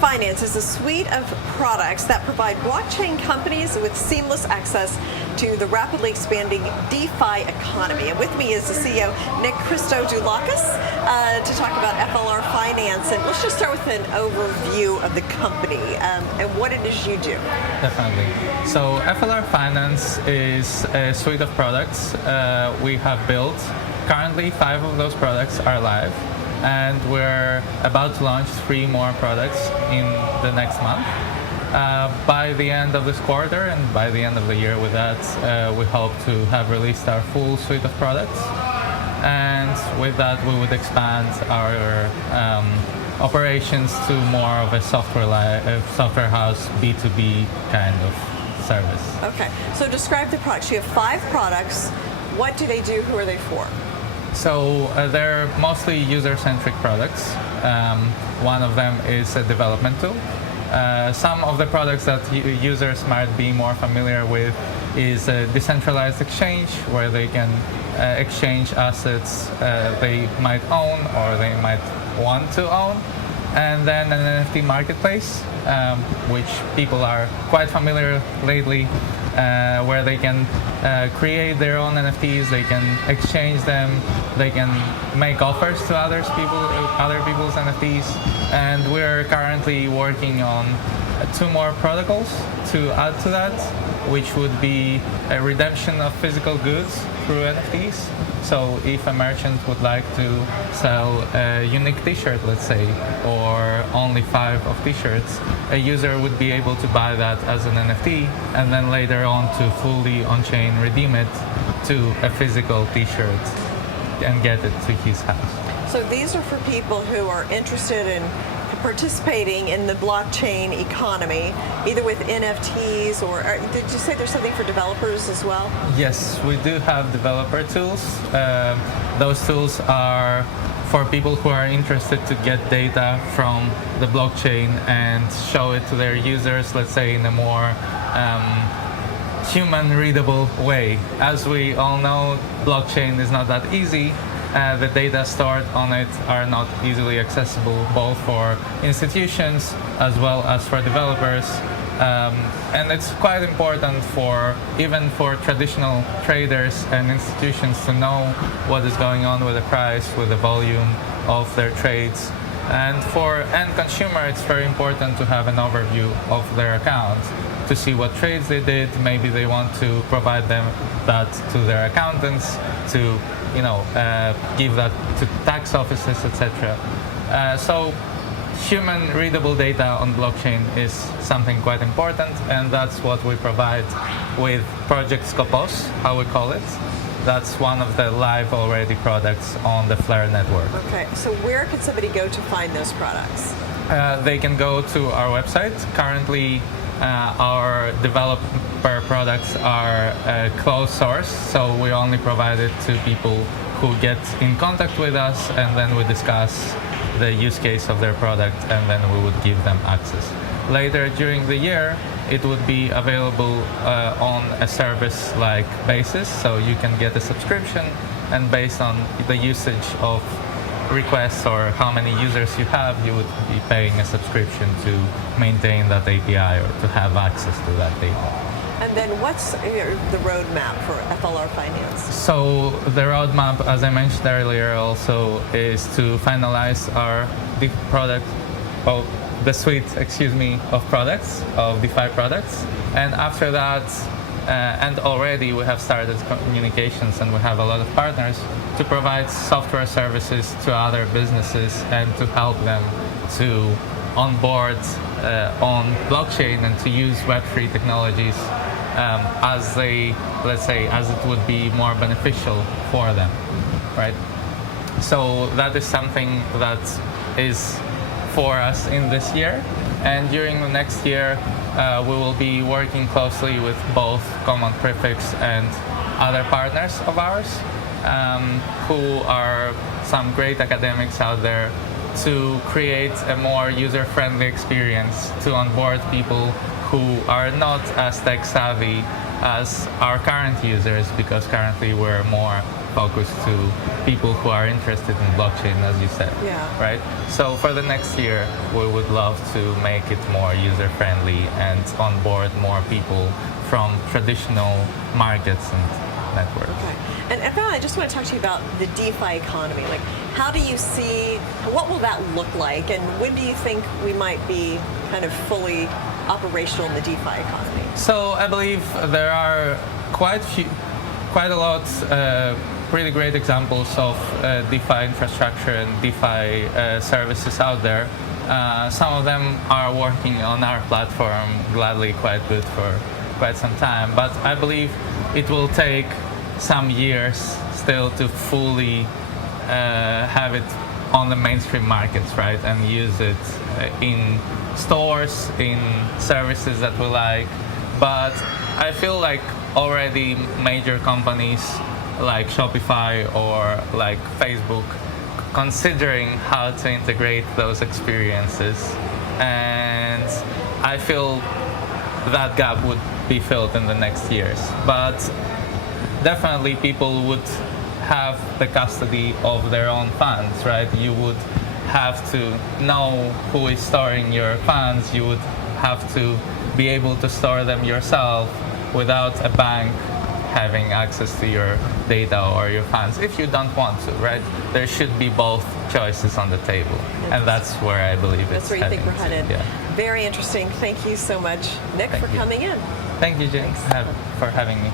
Finance is a suite of products that provide blockchain companies with seamless access to the rapidly expanding DeFi economy. And with me is the CEO, Nik Christodoulakis, to talk about FLR Finance. And let's just start with an overview of the company and what it is you do. Definitely. So FLR Finance is a suite of products we have built. Currently, 5 of those products are live, and we're about to launch 3 more products in the next month. By the end of this quarter and by the end of the year with that, we hope to have released our full suite of products. And with that, we would expand our operations to more of a software house, B2B kind of service. Okay, so describe the products. You have 5 products. What do they do? Who are they for? So they're mostly user-centric products. One of them is a development tool. Some of the products that users might be more familiar with is a decentralized exchange where they can exchange assets they might own or they might want to own. And then an NFT marketplace, which people are quite familiar lately, where they can create their own NFTs, they can exchange them, they can make offers to other people's NFTs. And we're currently working on 2 more protocols to add to that, which would be a redemption of physical goods through NFTs. So if a merchant would like to sell a unique t-shirt, let's say, or only 5 of t-shirts, a user would be able to buy that as an NFT and then later on to fully on-chain redeem it to a physical t-shirt and get it to his house. So these are for people who are interested in participating in the blockchain economy, either with NFTs or did you say there's something for developers as well? Yes, we do have developer tools. Those tools are for people who are interested to get data from the blockchain and show it to their users, let's say in a more human-readable way. As we all know, blockchain is not that easy. The data stored on it are not easily accessible, both for institutions as well as for developers. And it's quite important even for traditional traders and institutions to know what is going on with the price, with the volume of their trades. And for end consumer, it's very important to have an overview of their account, to see what trades they did. Maybe they want to provide that to their accountants, to give that to tax offices, etc. So human readable data on blockchain is something quite important, and that's what we provide with Project Scopos, how we call it. That's one of the live already products on the FLR network. Okay, so where can somebody go to find those products? They can go to our website. Currently, our developer products are closed source, so we only provide it to people who get in contact with us, and then we discuss the use case of their product, and then we would give them access. Later during the year, it would be available on a service-like basis, so you can get a subscription, and based on the usage of requests or how many users you have, you would be paying a subscription to maintain that API or to have access to that data. And then what's the roadmap for FLR Finance? So the roadmap, as I mentioned earlier, also is to finalize our the suite, of products, of DeFi products. And after that, and already we have started communications and we have a lot of partners to provide software services to other businesses and to help them to onboard on blockchain and to use Web3 technologies as it would be more beneficial for them, right? So that is something that is for us in this year, and during the next year we will be working closely with both Common Prefix and other partners of ours who are some great academics out there to create a more user-friendly experience to onboard people who are not as tech-savvy as our current users, because currently we're more focused to people who are interested in blockchain, as you said. Yeah. Right? So for the next year, we would love to make it more user-friendly and onboard more people from traditional markets and networks. Okay. And finally, I just want to talk to you about the DeFi economy. Like, how do you see, what will that look like, and when do you think we might be kind of fully operational in the DeFi economy? So I believe there are quite a lot pretty great examples of DeFi infrastructure and DeFi services out there. Some of them are working on our platform gladly quite good for quite some time, but I believe it will take some years still to fully have it on the mainstream markets, right, and use it in stores, in services that we like. But I feel like already major companies like Shopify or like Facebook considering how to integrate those experiences, and I feel that gap would be filled in the next years. But definitely people would have the custody of their own funds, right? You would have to know who is storing your funds. You would have to be able to store them yourself without a bank having access to your data or your funds if you don't want to, right? There should be both choices on the table, and that's where I believe it's heading. That's where you think we're headed. Yeah. Very interesting. Thank you so much, Nik, for coming in. Thank you, Jane, for having me.